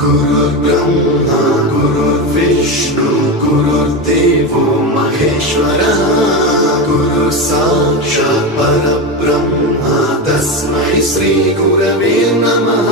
गुरुर्ब्रह्मा गुरुर्विष्णु गुरुर्देवो महेश्वरः गुरु साक्षात् परब्रह्म तस्मै श्री गुरवे नमः।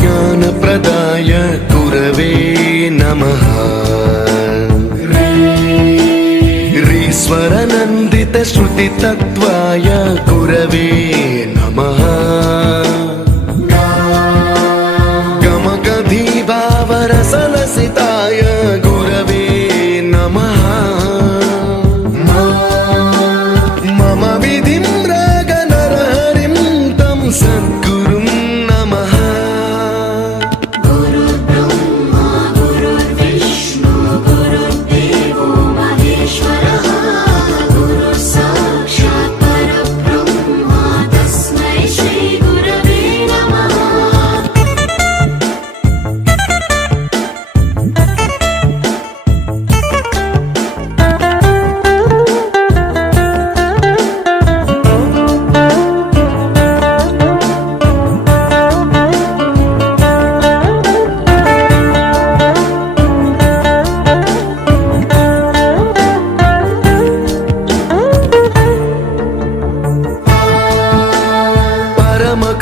ज्ञानप्रदाय गुरवे नमः। रीश्वरनन्दित श्रुतितत्त्वाय गुरवे नमः। गमगधीभावरसलसिताय गुरवे नमः। मम विधिं रागनरहरिं तं सद्गुरुं नमः।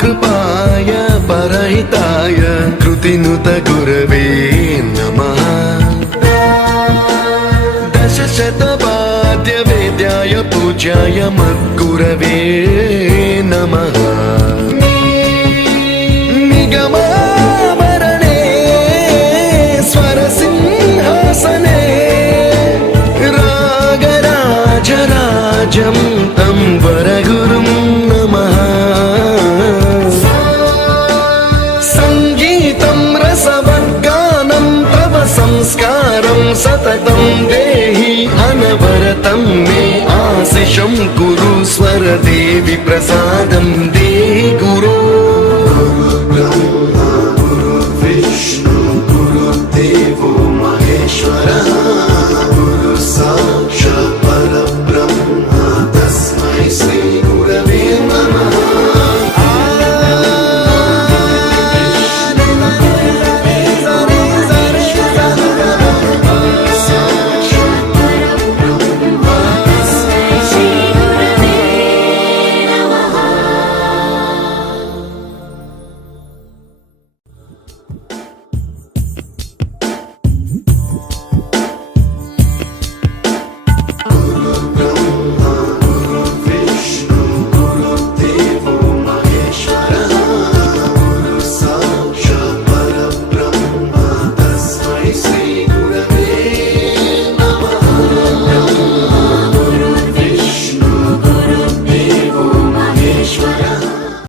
कृपाय परहिताय कृतिनुत गुरवे नमः। दशशतवाद्यवेद्याय पूज्याय मद्गुरवे नमः। निगमावरणे स्वरसिंहासने रागराजराजं तं वरगुरुं नमः। संस्कारं सततं देहि अनवरतं मे आशिषं कुरु स्वरदेवि प्रसादम्।